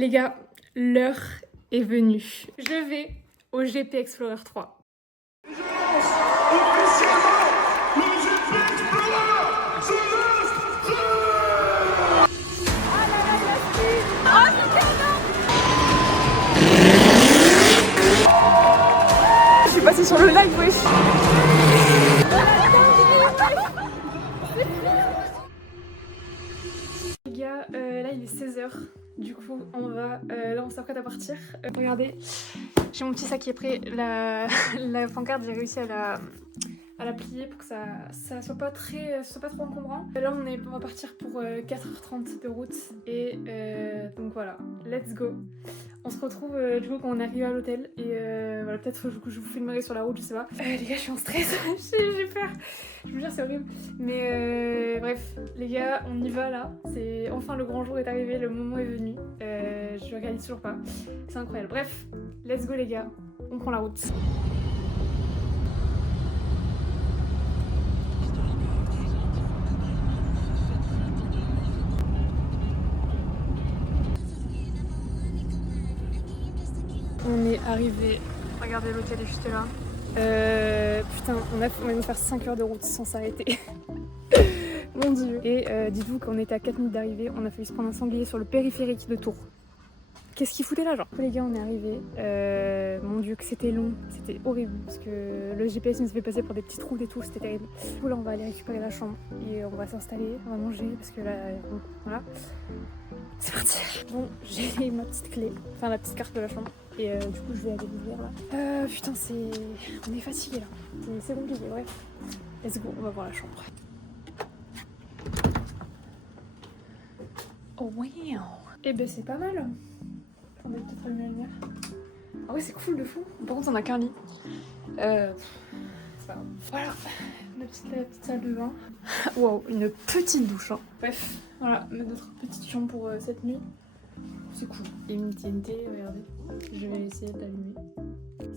Les gars, l'heure est venue. Je vais au GP Explorer 3. Je suis passée sur le live, wesh. Les gars, là il est 16h. Du coup, on s'apprête à partir. Regardez, j'ai mon petit sac qui est prêt. La pancarte, j'ai réussi à la plier pour que ça soit pas trop encombrant. Là, on va partir pour 4h30 de route. Et donc voilà, let's go. On se retrouve du coup quand on arrive à l'hôtel. Et voilà, peut-être que je vous filmerai sur la route, je sais pas. Les gars, je suis en stress, j'ai peur. Je vous jure, c'est horrible. Mais bref, les gars, on y va là. C'est enfin le grand jour est arrivé, le moment est venu. Je réalise toujours pas. C'est incroyable. Bref, let's go les gars. On prend la route. On est arrivé. Regardez, l'hôtel est juste là. Putain, on va nous faire 5 heures de route sans s'arrêter. Mon dieu. Et dites-vous qu'on était à 4 minutes d'arrivée, on a failli se prendre un sanglier sur le périphérique de Tours. Qu'est-ce qu'il foutait là, genre? Les gars, on est arrivés. Mon dieu, que c'était long, c'était horrible parce que le GPS nous fait passer pour des petites routes et tout, c'était terrible. Du coup, là, on va aller récupérer la chambre et on va s'installer, on va manger parce que là, bon, voilà. C'est parti. Bon, j'ai ma petite clé, enfin la petite carte de la chambre. Et du coup, je vais aller l'ouvrir là. Putain, on est fatigué là. C'est compliqué, bref. Let's go, on va voir la chambre. Oh wow. Eh ben c'est pas mal. Attendez, peut-être allumer la lumière. Ah ouais, c'est cool de fou. Par contre, on a qu'un lit. C'est pas grave. Voilà, la petite salle de bain. Wow, une petite douche. Hein. Bref, voilà, notre petite chambre pour cette nuit. C'est cool. Et une TNT, regardez. Je vais essayer de l'allumer.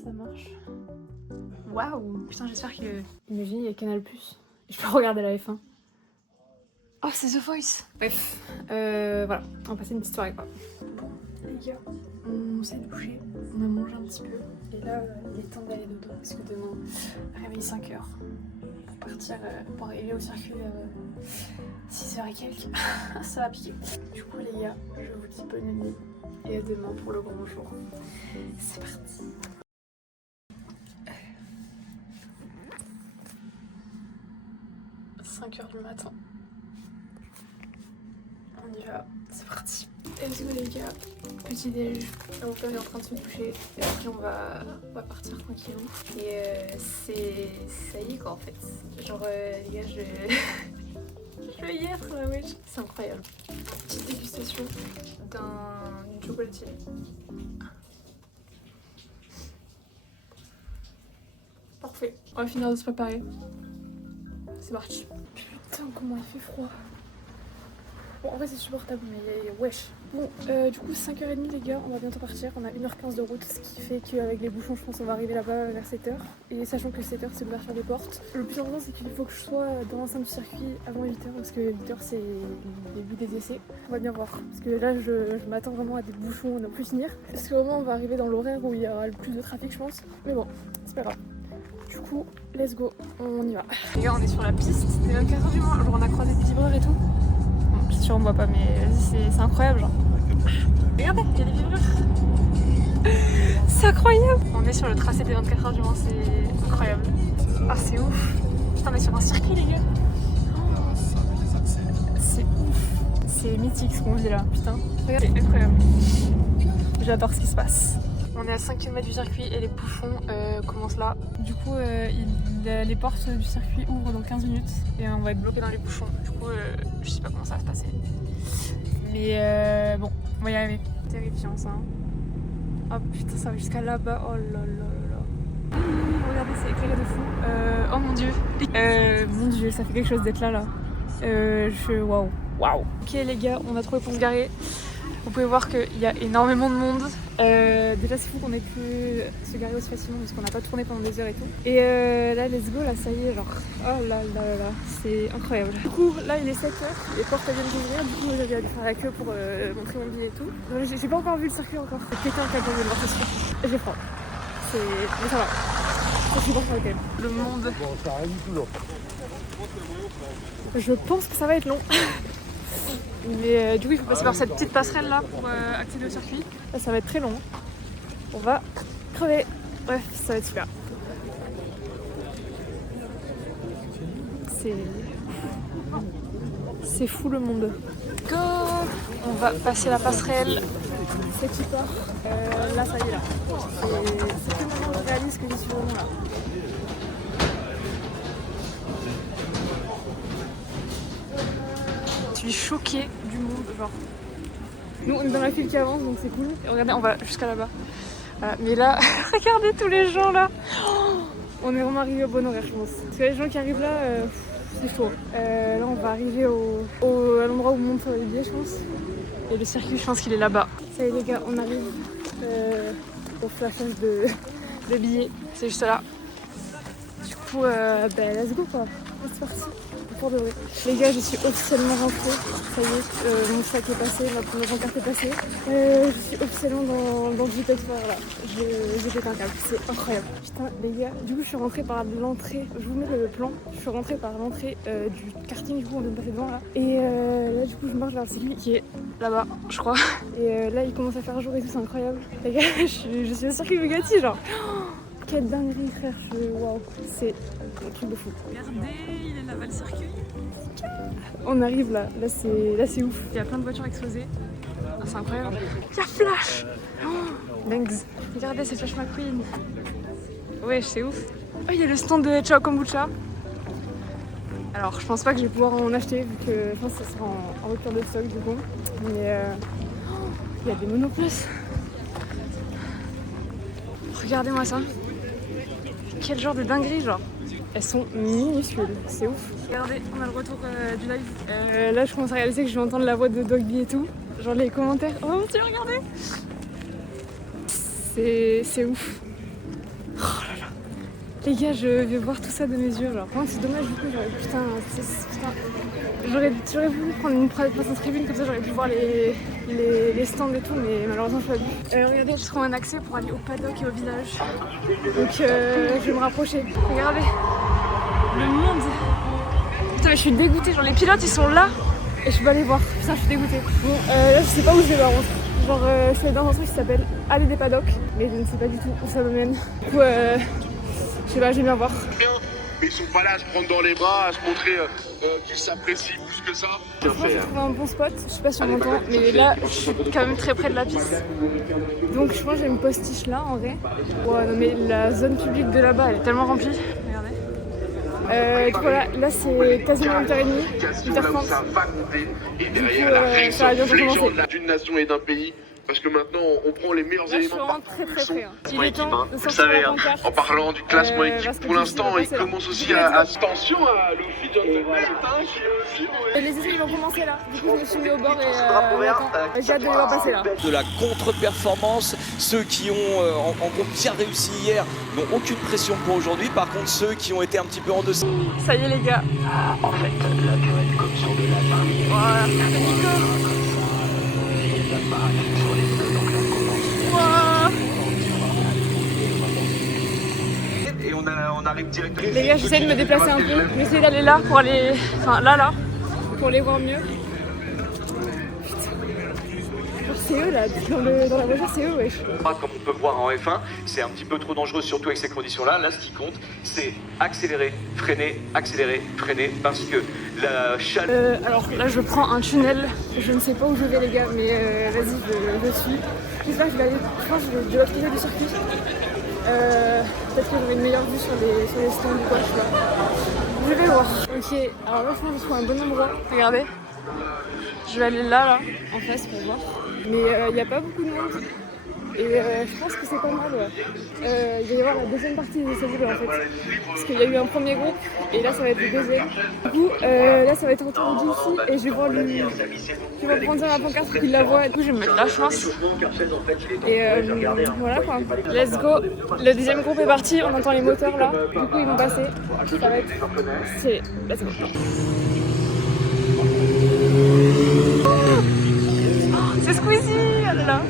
Ça marche. Waouh! Putain, j'espère que. Imagine, il y a Canal+. Je peux regarder la F1. Oh, c'est The Voice! Bref, voilà, on va passer une petite soirée quoi. Bon, les gars, on s'est douché, on a mangé un petit peu. Et là, il est temps d'aller dodo parce que demain, réveil 5h. Pour partir, pour arriver au circuit 6h et quelques. Ça va piquer. Du coup, les gars, je vous dis bonne nuit. Et à demain pour le grand jour. C'est parti. « 5h du matin. On y va, c'est parti. Let's go les gars, petit déj. Mon père est en train de se doucher et après on va partir tranquillou. Et ça y est quoi en fait. Genre les gars, je vais y être là, wesh. C'est incroyable. Petite dégustation d'une chocolatine. Parfait, on va finir de se préparer. C'est parti. Putain, comment il fait froid. Bon, en vrai, c'est supportable, mais wesh. Bon, du coup, 5h30, les gars, on va bientôt partir. On a 1h15 de route, ce qui fait qu'avec les bouchons, je pense qu'on va arriver là-bas vers 7h. Et sachant que 7h, c'est l'ouverture des portes. Le plus important, c'est qu'il faut que je sois dans l'enceinte du circuit avant 8h, parce que 8h, c'est le début des essais. On va bien voir. Parce que là, je m'attends vraiment à des bouchons à ne plus finir. Parce que vraiment, on va arriver dans l'horaire où il y aura le plus de trafic, je pense. Mais bon, c'est pas grave. Du coup, let's go, on y va. Les gars, on est sur la piste, c'est 24h du mois, genre on a croisé des vibreurs et tout. Bon, je suis sûre on voit pas, mais c'est incroyable, genre. Regardez, il y a des vibreurs. C'est incroyable. On est sur le tracé des 24h du mois, c'est incroyable. Ah, c'est ouf. Putain, on est sur un circuit, les gars. C'est ouf. C'est mythique ce qu'on vit là, putain. Regardez, c'est incroyable. J'adore ce qui se passe. On est à 5 km du circuit et les bouchons commencent là. Du coup, les portes du circuit ouvrent dans 15 minutes et on va être bloqué dans les bouchons. Du coup, je sais pas comment ça va se passer. Mais bon, on va y arriver. Terrifiant ça. Oh putain, ça va jusqu'à là-bas. Oh là là là. Regardez, c'est éclairé de fou. Oh mon dieu. Mon dieu, ça fait quelque chose d'être là. Waouh. Waouh. Ok les gars, on a trouvé pour se garer. Vous pouvez voir qu'il y a énormément de monde. Déjà c'est fou qu'on ait pu se garer aussi facilement parce qu'on n'a pas tourné pendant des heures et tout. Et là let's go, là ça y est, genre oh là là là, c'est incroyable. Du coup là il est 7h, les portes viennent d'ouvrir, du coup j'avais dû faire la queue pour montrer mon billet et tout. J'ai pas encore vu le circuit encore. C'est quelqu'un qui a pas vu le voir, c'est sûr. J'ai froid. Mais ça va. Ça supporte quand même. Le monde. Bon, ça arrive tout long. Je pense que ça va être long. Mais du coup il faut passer par cette petite passerelle là pour accéder au circuit. Là, ça va être très long. On va crever. Bref, ça va être super. C'est fou le monde. Go! On va passer la passerelle. C'est super. Là ça y est là. C'est que maintenant que je réalise que je suis vraiment là. Je suis choquée du monde, genre. Nous on est dans la file qui avance donc c'est cool. Et regardez, on va jusqu'à là-bas. Voilà. Mais là, regardez tous les gens là. Oh, on est vraiment arrivé au bon horaire je pense. Parce que les gens qui arrivent là, c'est chaud. Là on va arriver à l'endroit où on monte les billets je pense. Et le circuit je pense qu'il est là-bas. Ça y est les gars, on arrive au flashage de billets. C'est juste là. Du coup, let's go quoi. C'est parti. Pour de vrai. Les gars, je suis officiellement rentrée. Ça y est, mon sac est passé, ma première carte est passée. Je suis officiellement dans le JT Explorer là. J'ai pété un câble, c'est incroyable. Putain, les gars, du coup, je suis rentrée par l'entrée. Je vous mets le plan. Je suis rentrée par l'entrée du karting, du coup, on vient de passer devant là. Et là, du coup, je marche vers le circuit qui est là-bas, je crois. Et là, il commence à faire jour et tout, c'est incroyable. Les gars, je suis au circuit Bugatti, genre. Quelle dinguerie frère, waouh, c'est un truc de fou. Regardez, il est là-bas le circuit. On arrive là c'est ouf. Il y a plein de voitures exposées. Ah, c'est incroyable. Il y a Flash. Oh, dingues. Regardez, c'est Flash McQueen. Ouais, c'est ouf. Oh, il y a le stand de Ciao Kombucha. Alors, je pense pas que je vais pouvoir en acheter vu que je pense que ça sera en rupture de stock du coup. Mais il y a des monoplaces. Regardez-moi ça. Quel genre de dinguerie, genre. Elles sont minuscules, c'est ouf. Regardez, on a le retour du live. Là, je commence à réaliser que je vais entendre la voix de Dogby et tout. Genre les commentaires. Oh mon dieu, regardez. C'est ouf. Oh là là. Les gars, je vais voir tout ça de mes yeux. Genre, c'est dommage du coup. Putain. J'aurais voulu prendre une place en tribune comme ça, j'aurais pu voir les stands et tout, mais malheureusement je suis pas. Regardez, je trouve un accès pour aller au paddock et au village. Donc je vais me rapprocher. Regardez, le monde. Putain, mais je suis dégoûtée. Genre les pilotes ils sont là et je peux pas les voir. Putain, je suis dégoûtée. Bon, là je sais pas où je vais par contre. Genre je suis dans un truc qui s'appelle Aller des paddocks, mais je ne sais pas du tout où ça me mène. Du coup, je sais pas, je vais bien voir. Mais ils sont pas là à se prendre dans les bras, à se montrer qu'ils s'apprécient plus que ça. Je pense que j'ai trouvé un bon spot, je sais pas si on m'entend, mais là je suis quand même très près de la piste. Donc je pense que j'ai une postiche là en vrai. Ouais, non mais la zone publique de là-bas elle est tellement remplie. Regardez. Du coup là c'est quasiment 1h30, 1h30. Ça va compter. Et derrière la réception d'une nation et d'un pays. Parce que maintenant, on prend les meilleurs éléments par propulsion. Il est temps de vous savez, la pancarte. en parlant du classement équipe, pour l'instant, il commence aussi à attention à Luffy Gentleman, qui aussi... Les essais ils vont commencer là, du coup je me suis mis au bord et j'ai hâte de les voir passer là. De la contre-performance, ceux qui ont en gros bien réussi hier n'ont aucune pression pour aujourd'hui, par contre ceux qui ont été un petit peu en deçà. Ça y est les gars. En fait, la durée comme sur de la marine. Voilà, c'est Nico. Et on arrive directement. Les gars, j'essaie de me déplacer un peu. J'essaie d'aller là pour aller. Enfin, là, pour les voir mieux. Genre, c'est eux là, dans la voiture, c'est eux, wesh. Comme on peut voir en F1, c'est un petit peu trop dangereux, surtout avec ces conditions-là. Là, ce qui compte, c'est accélérer, freiner, parce que la chaleur. Alors là, je prends un tunnel. Je ne sais pas où je vais, les gars, mais vas-y, je suis. J'espère que je vais aller. Je pense que je vais de l'autre côté du circuit. Peut-être que j'aurai une meilleure vue sur les stands ou quoi, je sais pas. Je vais voir. Ok, alors là, je pense que je trouve un bon endroit. Regardez. Je vais aller là, en face pour voir. Mais il n'y a pas beaucoup de monde. Et je pense que c'est pas mal, ouais. Il va y avoir la deuxième partie des essais libres en fait. Parce qu'il y a eu un premier groupe et là ça va être le deuxième. Du coup, là ça va être autour de Gilles et je vais voir lui. Je vais prendre ma pancarte pour qu'il la voit. Du coup, je vais me mettre la chance. Et voilà quoi. Let's go. Le deuxième groupe est parti, on entend les moteurs là. Du coup, ils vont passer. Ça va être. C'est. Let's go. C'est Squeezie, elle est là.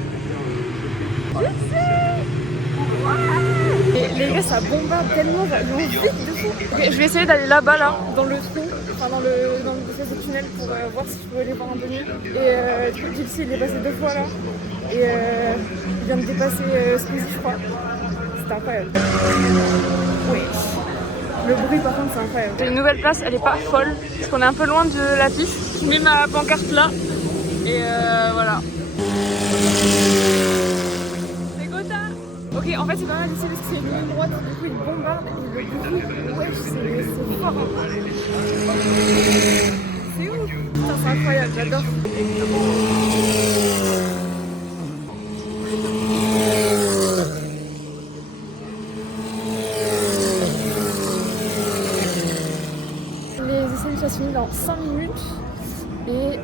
Et les gars, ça bombarde tellement, ils vont vite de fou. Okay, je vais essayer d'aller là-bas, là, dans le trou, enfin dans l'espèce de tunnel pour voir si je peux les voir un peu mieux. Et du coup, Gypsy, il est passé 2 fois là. Et il vient de dépasser Squeezie, je crois. C'était incroyable. Oui. Le bruit, par contre, c'est incroyable. J'ai une nouvelle place, elle est pas folle, parce qu'on est un peu loin de la piste. Je mets ma pancarte là. Et voilà. Ok, en fait c'est pas mal ici parce que c'est une ligne droite, du coup ils bombardent et le bruit, ouais, c'est fort. Hein. C'est ouf. Putain, c'est incroyable, j'adore. Les essais se finissent dans 5 minutes. Et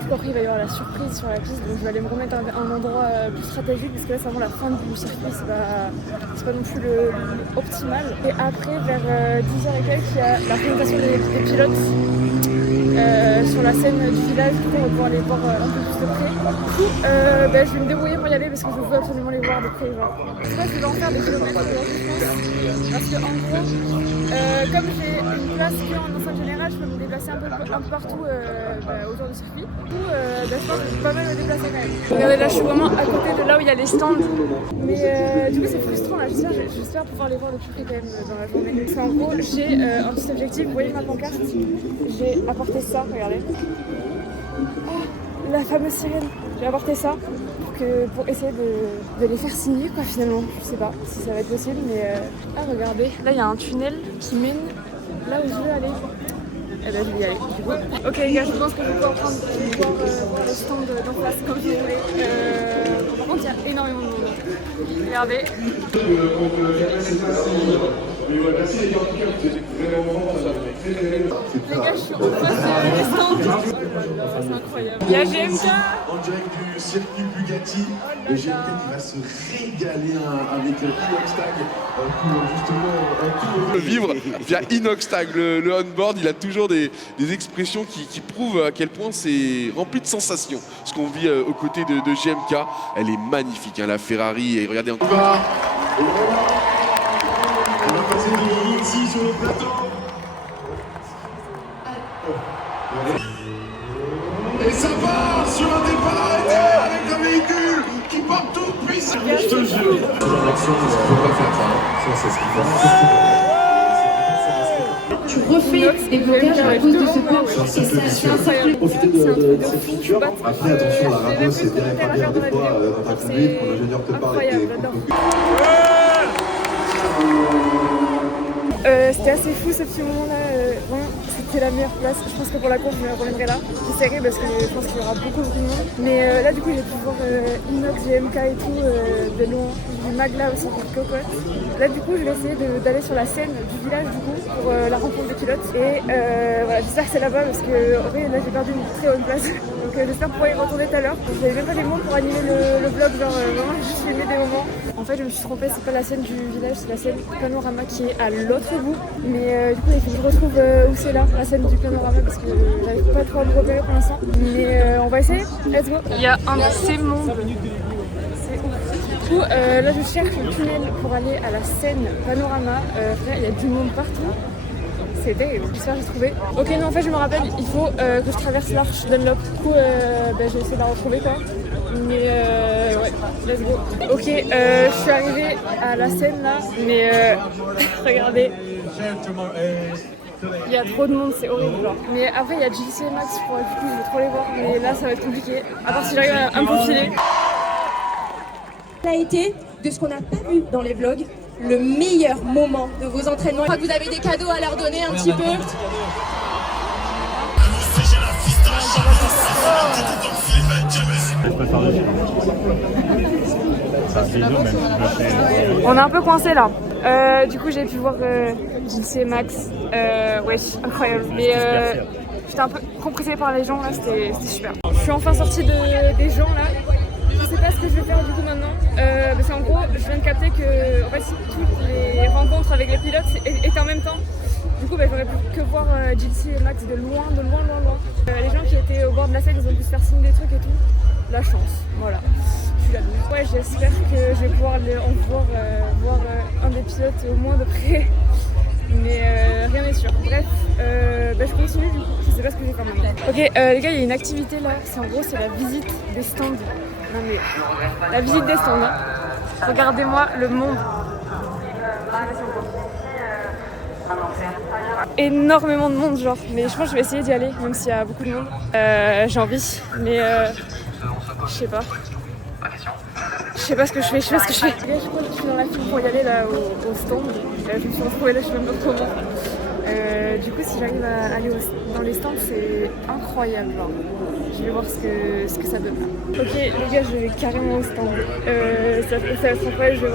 du coup après il va y avoir la surprise sur la piste, donc je vais aller me remettre à un endroit plus stratégique parce que là c'est vraiment la fin du circuit, c'est pas non plus le optimal. Et après vers 10h et quelques il y a la présentation des pilotes sur la scène du village, du coup on va pouvoir les voir un peu plus de près. Du coup je vais me débrouiller pour y aller parce que je veux absolument les voir de près. Genre. Je sais pas si je vais en faire des kilomètres aujourd'hui je pense, parce que en gros comme j'ai une place en enceinte générale, je peux me déplacer un peu partout autour du circuit. Du coup, je pense que je peux pas mal me déplacer quand même. Regardez, là je suis vraiment à côté de là où il y a les stands. Mais du coup c'est frustrant là, j'espère pouvoir les voir de plus près quand même dans la journée. Parce qu'en gros j'ai un petit objectif, vous voyez ma pancarte, j'ai apporté ça, regardez. Oh, la fameuse sirène, j'ai apporté ça pour essayer de les faire signer quoi finalement. Je sais pas si ça va être possible mais regardez, là il y a un tunnel qui mène là où je veux aller. Eh ben je vais y aller du coup. Ok les gars, je pense que je vais pouvoir voir le stand d'en face comme je voulais. Par contre il y a énormément de monde. Regardez. Les gars, je suis en face des stands. C'est incroyable. Il y a GMK. En direct du circuit Bugatti. Le GMK qui va se régaler avec Inoxtag pour justement Le vivre via Inoxtag, le on-board, il a toujours des expressions qui prouvent à quel point c'est rempli de sensations. Ce qu'on vit aux côtés de GMK, elle est magnifique, hein, la Ferrari, et regardez encore. on va passer de ici sur le plateau. Et ça part sur un départ arrêté avec un véhicule qui porte toute puissance. Je te jure. L'action, il ne faut pas faire ça. Ça, c'est ce qu'il faut. Tu refais des blocages à cause de ce port. C'est un cercle. Profitez de cette feature. Après, attention, la rameuse, c'est bien épargné des fois dans ta conduite quand l'ingénieur te parle et c'était assez fou ce petit moment là, vraiment c'était la meilleure place. Je pense que pour la course je me reviendrai là. C'est serré parce que je pense qu'il y aura beaucoup de monde. Mais là du coup j'ai pu voir Inox, GMK et tout de loin. J'ai vu Magla aussi pour Cocotte. Là du coup je vais essayer d'aller sur la scène du village du coup pour la rencontre des pilotes. Et voilà, j'espère que c'est là-bas parce que en vrai, là j'ai perdu une très bonne place. Donc j'espère pouvoir y retourner tout à l'heure. J'avais même pas les mots pour animer le vlog, genre vraiment j'ai juste filmé des moments. En fait je me suis trompée, c'est pas la scène du village, c'est la scène Panorama qui est à l'autre bout. Mais du coup il faut que je retrouve où c'est là, la scène du Panorama parce que j'arrive pas trop à me repérer pour l'instant. Mais on va essayer, let's go. Il y a un de ces mondes. C'est ouf. Du coup là je cherche le tunnel pour aller à la scène Panorama. Il y a du monde partout. C'est terrible, j'espère que j'ai trouvé. Ok, non, en fait, je me rappelle, il faut que je traverse l'arche Dunlop. Du coup, je vais essayer de la retrouver, quoi. Mais ouais, let's go. Ok, je suis arrivée à la scène, là, mais regardez. Il y a trop de monde, c'est horrible, genre. Mais après, il y a JC et Max, du coup, je vais trop les voir. Mais là, ça va être compliqué. À part si j'arrive à me profiler. Ça a été, de ce qu'on n'a pas vu dans les vlogs, le meilleur moment de vos entraînements. Je crois que vous avez des cadeaux à leur donner un petit peu. On est un peu coincé là. Du coup j'ai pu voir JC et Max. Wesh, incroyable. Mais j'étais un peu compressée par les gens là, c'était super. Je suis enfin sortie des gens là. Je sais pas ce que je vais faire du coup maintenant. Parce qu'en gros, je viens de capter que en fait, toutes les rencontres avec les pilotes étaient en même temps. Du coup, j'aurais pu que voir JC et Max de loin. Les gens qui étaient au bord de la scène, ils ont pu se faire signer des trucs et tout. La chance, voilà. Je suis la loose. Ouais, j'espère que je vais pouvoir voir un des pilotes au moins de près. Mais rien n'est sûr. Bref, je continue du coup. Je sais pas ce que je vais faire maintenant. Ok, les gars, il y a une activité là. En gros, c'est la visite des stands. Non mais, la visite des stands. Hein. Regardez-moi le monde. Énormément de monde, genre. Mais je pense que je vais essayer d'y aller, même s'il y a beaucoup de monde. J'ai envie, mais je sais pas. Je sais pas ce que je fais, je crois que je suis dans la file pour y aller là au stand. Je me suis retrouvée là, je sais même pas comment. Du coup, si j'arrive à aller dans les stands, c'est incroyable. Genre. Je vais voir ce que ça donne. Ok, les gars, je vais carrément au stand. Ça va être incroyable.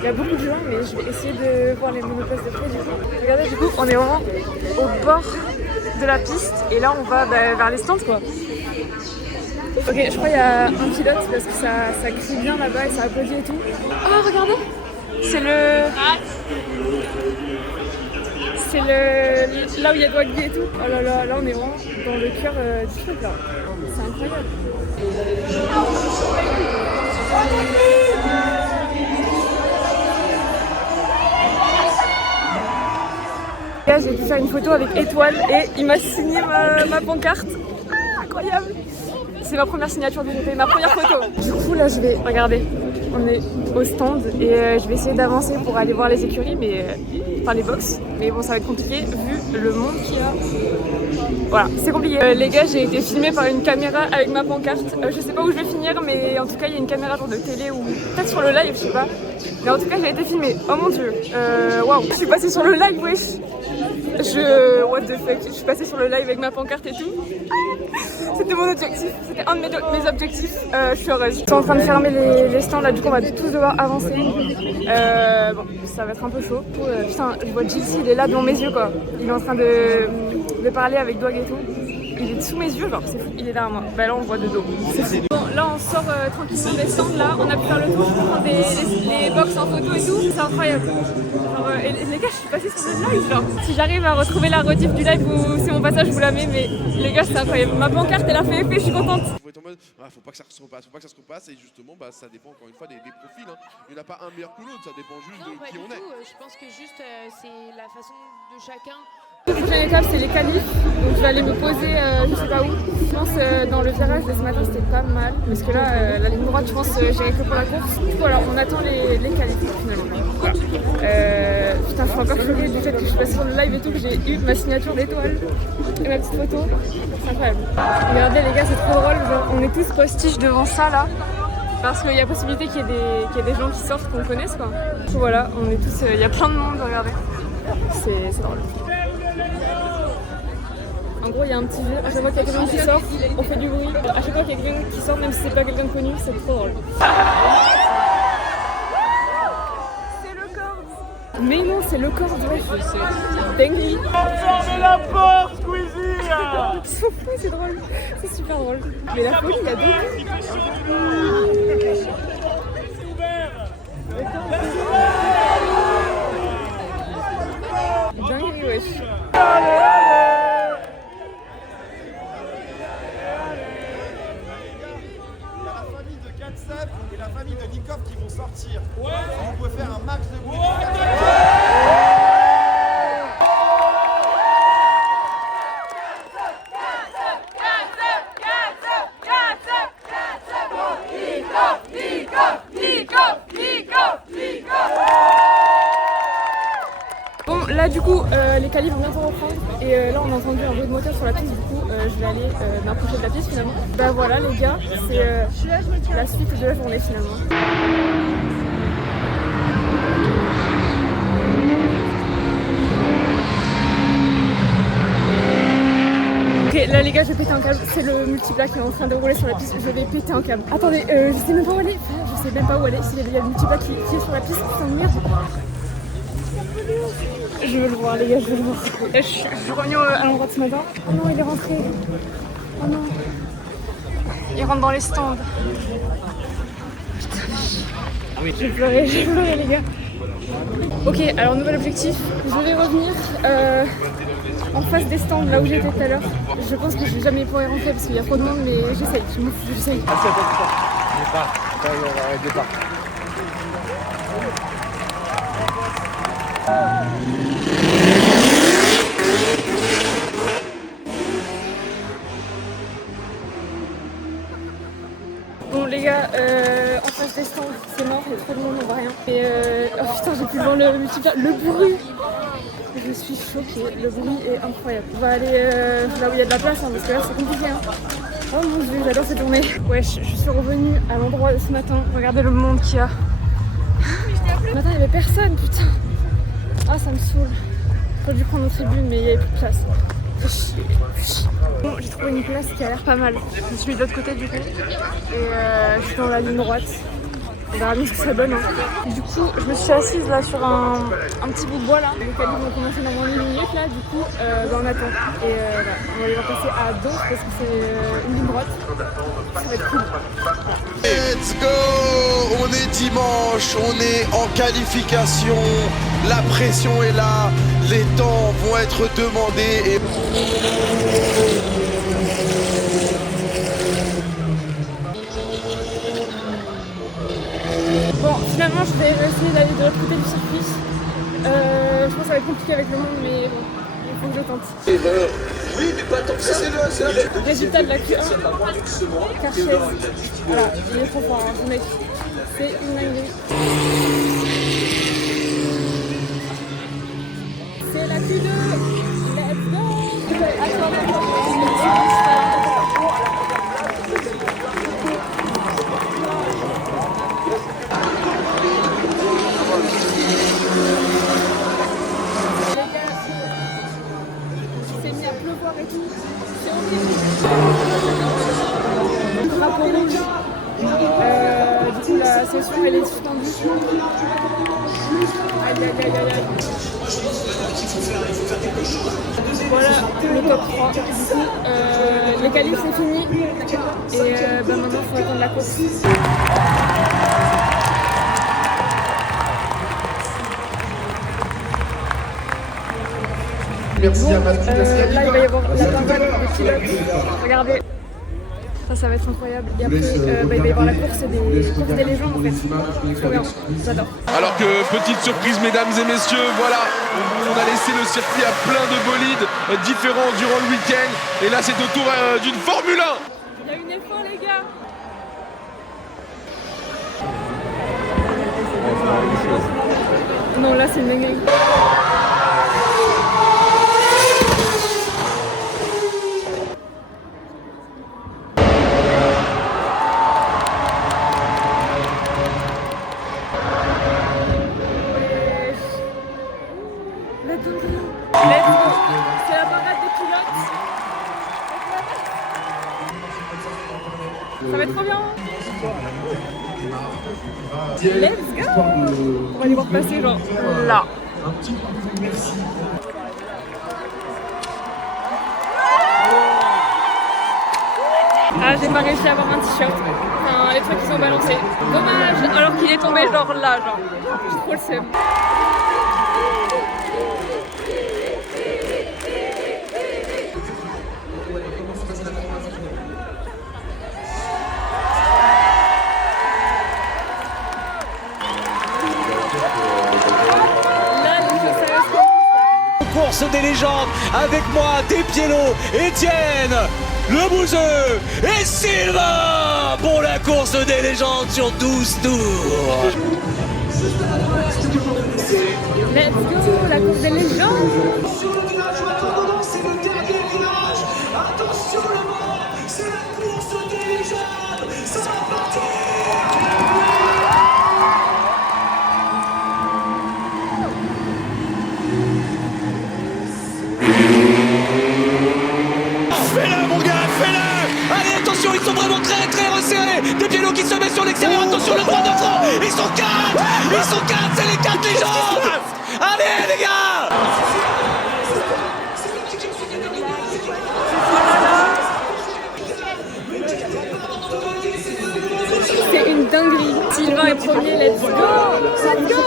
Il y a beaucoup de gens, mais je vais essayer de voir les monoplaces de près du coup. Regardez, du coup, on est vraiment au bord de la piste et là, on va vers les stands quoi. Ok, je crois qu'il y a un pilote parce que ça crie bien là-bas et ça applaudit et tout. Oh, regardez! C'est là où il y a Dwagby et tout. Oh là là, là on est vraiment dans le cœur du truc là. C'est incroyable. Là, j'ai pu faire une photo avec Étoile et il m'a signé ma pancarte. Ah, incroyable! C'est ma première signature du GP, ma première photo. Du coup là je vais, regardez, on est au stand et je vais essayer d'avancer pour aller voir les écuries, enfin les box. Mais bon, ça va être compliqué vu le monde qu'il y a. Voilà, c'est compliqué. Les gars, j'ai été filmée par une caméra avec ma pancarte. Je sais pas où je vais finir, mais en tout cas il y a une caméra genre de télé ou peut-être sur le live, je sais pas. Mais en tout cas j'ai été filmée. Oh mon dieu, waouh, je suis passée sur le live, wesh. What the fuck, je suis passée sur le live avec ma pancarte et tout. C'était mon objectif, c'était un de mes objectifs. Je suis heureuse. Je suis en train de fermer les stands là, du coup on va tous devoir avancer. Bon, ça va être un peu chaud. Putain, je vois JC, il est là devant mes yeux quoi. Il est en train de parler avec Dwag et tout. Il est sous mes yeux, genre c'est fou, il est derrière moi. Bah là on le voit de dos. Bon, là on sort tranquillement des stands là, on a pu faire le tour pour prendre des box en photo et tout, c'est incroyable. Genre, et les gars, je suis passée sur le live, genre. Si j'arrive à retrouver la rediff du live où c'est mon passage, je vous la mets, mais les gars, c'est incroyable. Ma pancarte, elle a fait effet, je suis contente. Faut être en mode, faut pas que ça se repasse, et justement, ça dépend encore une fois des profils. Hein. Il n'y en a pas un meilleur que l'autre, ça dépend juste de qui on est. Je pense que juste c'est la façon de chacun. La prochaine étape, c'est les qualifs, donc je vais aller me poser je sais pas où. Je pense dans le virage de ce matin c'était pas mal, parce que là la ligne droite je pense j'irai que pour la course. Du coup voilà, on attend les qualifs finalement. Voilà. Putain, je suis encore choquée du fait que je suis passée sur le live et tout, que j'ai eu ma signature d'étoile et ma petite photo. C'est incroyable. Regardez les gars, c'est trop drôle, genre, on est tous postiches devant ça là. Parce qu'il y a possibilité qu'il y ait des gens qui sortent qu'on connaisse quoi. Du coup voilà, on est tous, il y a plein de monde, regardez. C'est drôle. En gros, il y a un petit jeu. À chaque fois qu'il y a quelqu'un qui sort, on fait du bruit. À chaque fois qu'il y a quelqu'un qui sort, même si c'est pas quelqu'un de connu, c'est trop drôle. C'est le corps. Mais non, c'est le corps de dingue. Fermez la porte, Squeezie. Ils sont fous, c'est drôle. C'est super drôle. Mais la folie, il y a deux. Dingue, wesh. Et la famille de Nikov qui vont sortir. Ouais. On peut faire un max de bruit. Bon, là du coup, les qualifs vont bientôt reprendre et là on a entendu un bruit de moteur sur la piste, du coup je vais aller m'approcher de la piste finalement. Bah voilà les gars, c'est la suite de la journée finalement. Ok, là les gars, je vais péter un câble. C'est le multiplat qui est en train de rouler sur la piste. Je vais péter un câble. Attendez, je sais même pas où aller. Enfin, je sais même pas où aller. Il y a le multiplat qui est sur la piste. C'est une merde. Je veux le voir, les gars, je veux le voir. Je suis revenue à l'endroit de ce matin. Oh non, il est rentré. Oh non. Il rentre dans les stands. Putain, j'ai pleuré les gars. Ok, alors nouvel objectif. Je vais revenir en face des stands, là où j'étais tout à l'heure. Je pense que je vais jamais pouvoir y rentrer parce qu'il y a trop de monde, mais j'essaye, je m'en fous, j'essaye. Départ. Bon les gars, en face des stands, c'est mort, il y a trop de monde, on voit rien. Et oh putain, j'ai plus le vent, le multiplat, le bruit. Je suis choquée, le bruit est incroyable. On va aller là où il y a de la place, hein, parce que là c'est compliqué. Hein. Oh mon dieu, j'adore cette journée. Ouais, je suis revenue à l'endroit de ce matin. Regardez le monde qu'il y a. Ce matin, il n'y avait personne, putain. Ah, ça me saoule. J'aurais dû prendre une tribune, mais il n'y avait plus de place. Bon, j'ai trouvé une place qui a l'air pas mal. Je suis de l'autre côté du coup. Et je suis dans la ligne droite. On verra bien ce que ça donne. Hein. Du coup, je me suis assise là sur un petit bout de bois là. Les cabines vont commencer dans 10 minutes là. Du coup, on attend. Et là, on va les passer à dos parce que c'est une ligne droite. Ça va être cool. Let's go! On est dimanche, on est en qualification. La pression est là. Les temps vont être demandés. Bon, finalement, je vais essayer d'aller de l'autre côté du circuit. Je pense que ça va être compliqué avec le monde, mais bon, il faut que je tente. Oui, mais pas tant que ça, c'est là. Résultat de la Q1, Carchez. Voilà, il est trop fort, hein, ce mec. C'est une dinguerie. C'est la Q2. Let's go. Drapeau rouge. Du coup la session elle est suspendue. Aïe aïe aïe aïe. Voilà le top 3. Du coup les qualifs c'est fini. Et maintenant il faut attendre la course. Merci bon, à Mathieu. là il va y avoir la bataille de pilotes. Regardez. Ça va être incroyable. Et après, il va y avoir la course des légendes en fait. Trop bien, j'adore. Alors que, petite surprise mesdames et messieurs, voilà, on a laissé le circuit à plein de bolides différents durant le week-end. Et là c'est au tour d'une Formule 1. Il y a une F1 les gars. Non là c'est une dinguerie. Let's go. C'est la parade des pilotes. Ça va être trop bien. Let's go. On va les voir passer genre là. Ah, j'ai pas réussi à avoir un t-shirt. Enfin, les trucs qui sont balancés. Dommage, alors qu'il est tombé genre là, genre. J'ai trop le seum. Course des légendes, avec moi, Despiello, Étienne, Le Bouzeux et Sylvain pour la course des légendes sur 12 tours. Let's go, la course des légendes. Sur le village où attendant, c'est le dernier village. Attention le vent, c'est la course des légendes. Ça va partir. Fais-le! le droit de front. Ils sont 4. Ils sont 4, c'est les 4 légendes. Allez les gars. C'est une dinguerie. Sylvain est premier, let's go. Let's go.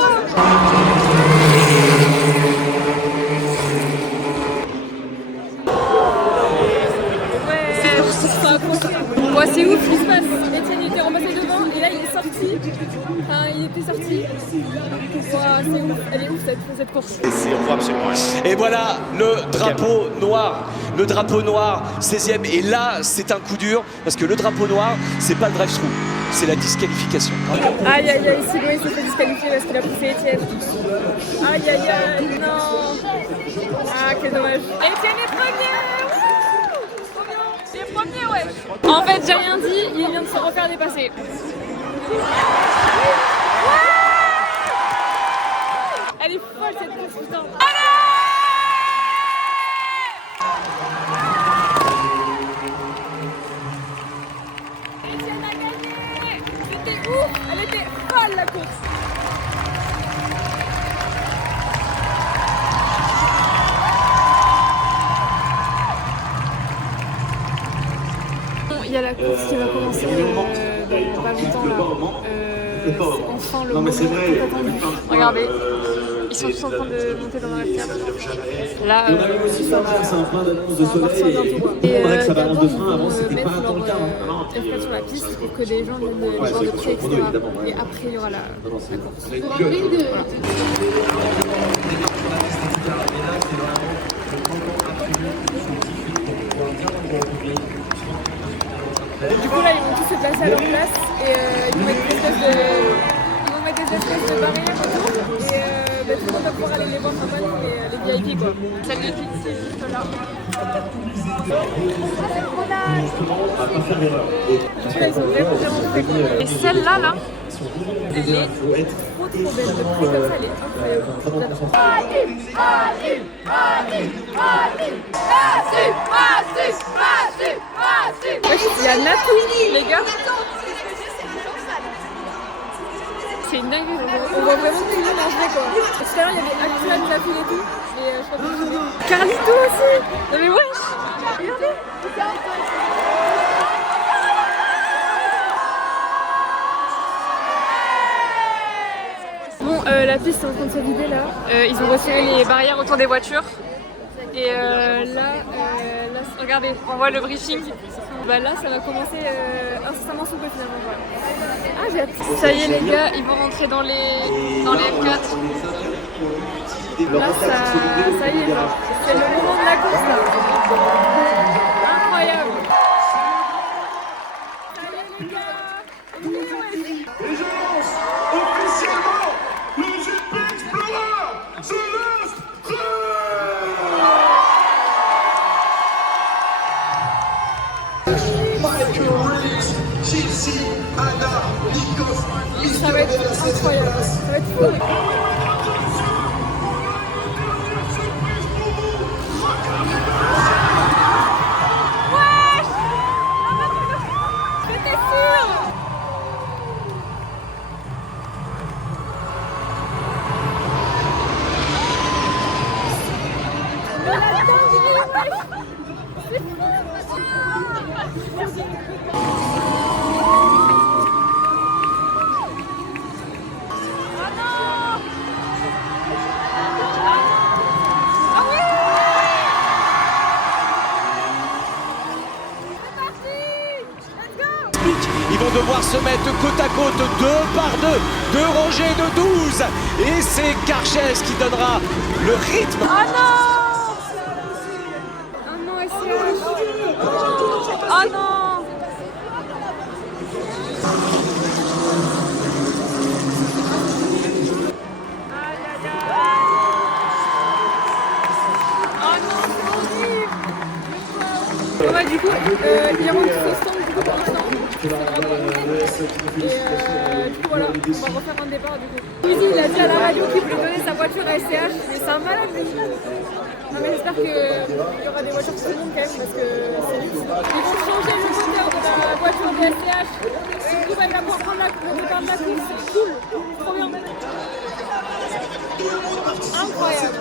Ouais, c'est ouf ce qui se passe. Etienne était ramassé devant et là il est sorti. Enfin, il était sorti. Ouais, c'est ouf. Elle est ouf cette course. Et voilà le drapeau noir. Le drapeau noir, 16e. Et là, c'est un coup dur parce que le drapeau noir, c'est pas le drive-through. C'est la disqualification. Aïe aïe aïe, Sylvain il s'est fait disqualifier parce qu'il a poussé Etienne. Aïe aïe aïe, non. Ah, quel dommage. Etienne est premier. Les premiers, ouais. En fait, j'ai rien dit, il vient de se refaire dépasser. Elle est folle cette course, putain. Etienne a gagné. C'était ouf, elle était folle la course. Il y a la course qui va commencer dans pas longtemps là. Enfin le moment attendu. Regardez, ils sont tous en train de monter dans la F4. Là, ça va partir bientôt. Et d'abord ils vont mettre leur F4 sur la piste pour que les gens viennent les voir de près, etc. Et après il y aura la course. Et du coup là ils vont tous se placer à leur place et ils vont mettre des espèces de barrières autour et tout le monde va pouvoir aller les voir, enfin pas nous mais les VIP quoi. Celle de Kit c'est juste là. Du coup là ils sont vraiment fait quoi. Et celle-là là, elle est trop belle, de près comme ça elle est incroyable. Il y a Natou, les gars. C'est une dinguerie, on voit vraiment tout le monde en vrai quoi. Tout à l'heure il y avait Actu, Mila et tout. Et je crois que Carlito aussi. Non mais wesh. Regardez. Bon, la piste est en train de se vider là. Ils ont retiré les barrières autour des voitures. Et là, regardez, on voit le briefing. Bah là, ça va commencer incessamment sous peu finalement. Voilà. Ah, j'ai hâte. Ça y est les gars, ils vont rentrer dans les F4. Là, ça y est, c'est le moment de la course là. Incroyable. Ça y est les gars. Et je lance officiellement le GP Explorer Céleste Michael Reeves, Chelsea, Anna, Nikos, Ça va être incroyable, ça va être fou. C'était sûr. Ils vont devoir se mettre côte à côte, 2 par 2 rangées de 12. Et c'est Karchez qui donnera le rythme. Oh non! Oh non, SCH! Oh non! Bon bah du coup, ils rentrent tous au stand du coup pour l'instant. Et du coup voilà, on va refaire un départ du coup. Uzi il a dit à la radio qu'il voulait donner sa voiture à SCH, mais c'est un malade lui. Non mais j'espère qu'il y aura des voitures pour tout le monde quand même parce que c'est luxe. Ils vont changer le moteur de la voiture de STH. Du coup, elle va pouvoir prendre le départ de la course. C'est cool. Trop bien. Incroyable.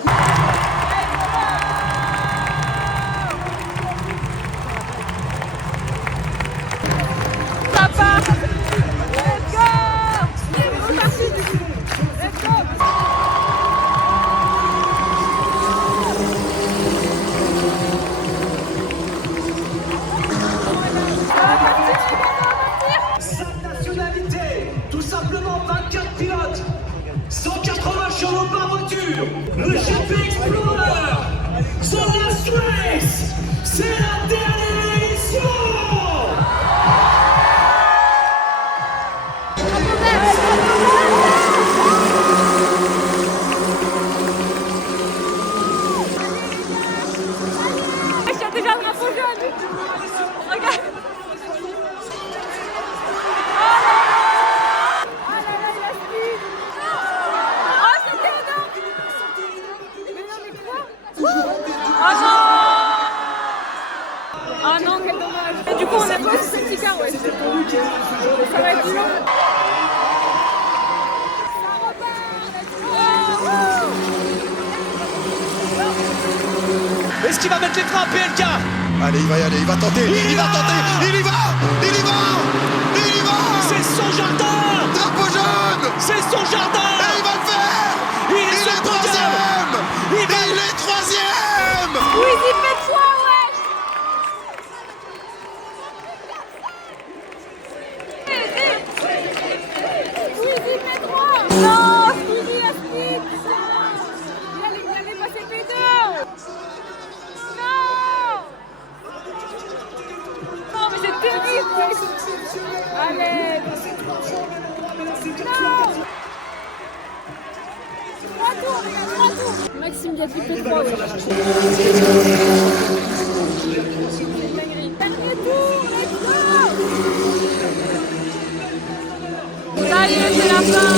Ça part. Let's go. C'est parti. Let's go. Sa nationalité, tout simplement 24 pilotes, 180 chevaux par voiture, le GP Explorer, The Last Race, c'est la dernière édition. Je tiens déjà un drapeau jaune. Regarde. Ah non, quel dommage. Et du coup, on a pas ce petit car, ouais. Ça va être long. Est-ce qu'il va mettre les freins à PLK? Allez, il va y aller, il va tenter, il va tenter, il y va, il y va, il y va. C'est son jardin. Drapeau jaune. C'est son jardin. Et il va le faire. Il est troisième. Il est troisième. Oui, il fait 3, wesh. Oui, il fait 3. Non, Squeezie, la speed. Il allait passer P2. Non. Non, mais c'est terrible, wesh. Allez. Non. 3 tours, les gars, 3 tours. Maxime Gatli P3, wesh. Dernier tour, let's go. Ça y est, c'est la fin.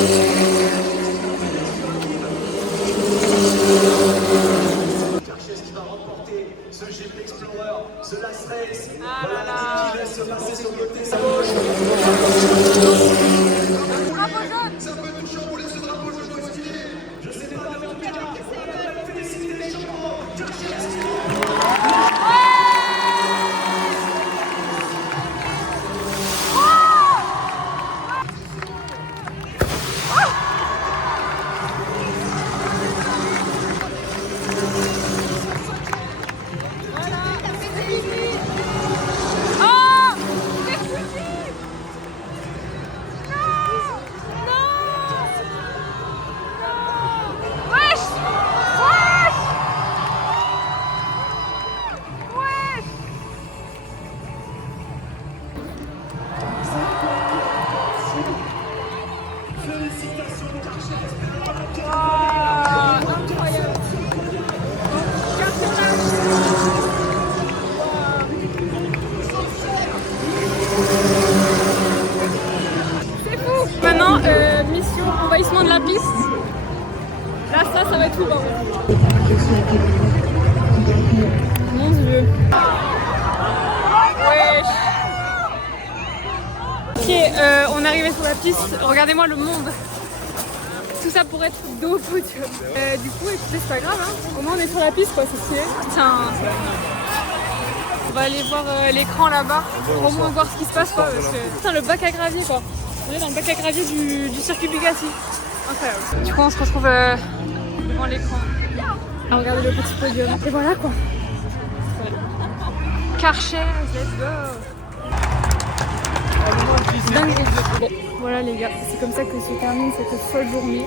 Carchès qui va remporter ce GP Explorer, ce Last Race. Voilà, qui laisse se passer sur le côté sa gauche. Drapeau jaune. C'est un peu touchant pour laisser ce drapeau jaune au stylé. Je sais pas, mais en tout cas, on va féliciter les champions. Carchès. Maintenant, mission envahissement de la piste. Là, ça va être tout le bordel. Mon Dieu. Wesh. Ok, on est arrivé sur la piste. Regardez-moi le monde. Tout ça pour être dos au podium. Du coup, écoutez, c'est pas grave, hein. Au moins on est sur la piste, quoi, c'est stylé. Putain. On va aller voir l'écran là-bas pour au moins voir ce qui se passe, quoi. Parce que... Putain, le bac à gravier, quoi. On est dans le bac à gravier du circuit Bugatti. Incroyable. Du coup, on se retrouve devant l'écran à regarder le petit podium. Et voilà, quoi. Voilà. Karcher, let's go. Dingue. Bon, voilà les gars, c'est comme ça que se termine cette folle journée.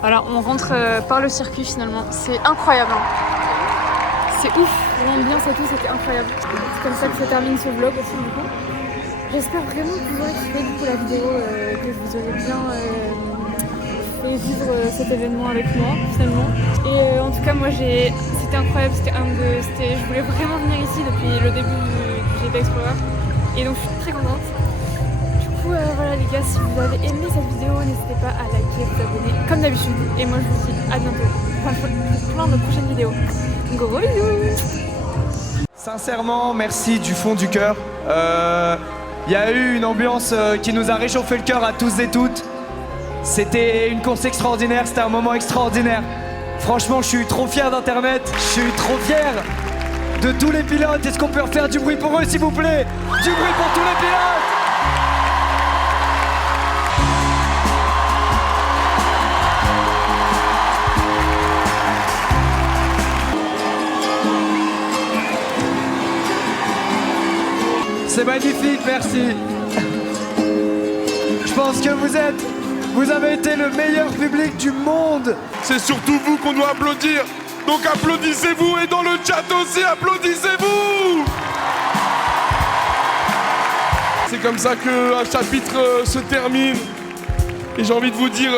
Voilà, on rentre par le circuit finalement. C'est incroyable. Hein. C'est ouf. L'ambiance et tout, c'était incroyable. C'est comme ça que se termine ce vlog aussi du coup. J'espère vraiment que vous aurez kiffé du coup la vidéo, que je vous aurai bien fait vivre cet événement avec moi finalement. Et en tout cas moi c'était incroyable, je voulais vraiment venir ici depuis le début du GP Explorer. Et donc je suis très contente. Du coup voilà. voilà les gars, si vous avez aimé cette vidéo, n'hésitez pas à liker, vous abonner comme d'habitude. Et moi je vous dis à bientôt pour plein de prochaines vidéos. Gros bisous. Sincèrement, merci du fond du cœur. Il y a eu une ambiance qui nous a réchauffé le cœur à tous et toutes. C'était une course extraordinaire, c'était un moment extraordinaire. Franchement, je suis trop fier d'Internet, je suis trop fier de tous les pilotes. Est-ce qu'on peut refaire du bruit pour eux, s'il vous plaît? Du bruit pour tous les pilotes! C'est magnifique, merci. Je pense que vous avez été le meilleur public du monde. C'est surtout vous qu'on doit applaudir. Donc applaudissez-vous et dans le chat aussi, applaudissez-vous. C'est comme ça qu'un chapitre se termine. Et j'ai envie de vous dire,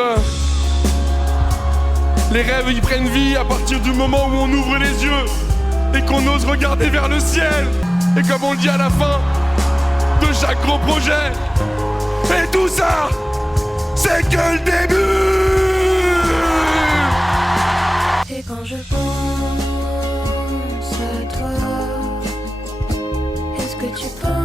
les rêves ils prennent vie à partir du moment où on ouvre les yeux et qu'on ose regarder vers le ciel. Et comme on le dit à la fin de chaque gros projet, et tout ça, c'est que le début. Et quand je pense à toi, est-ce que tu penses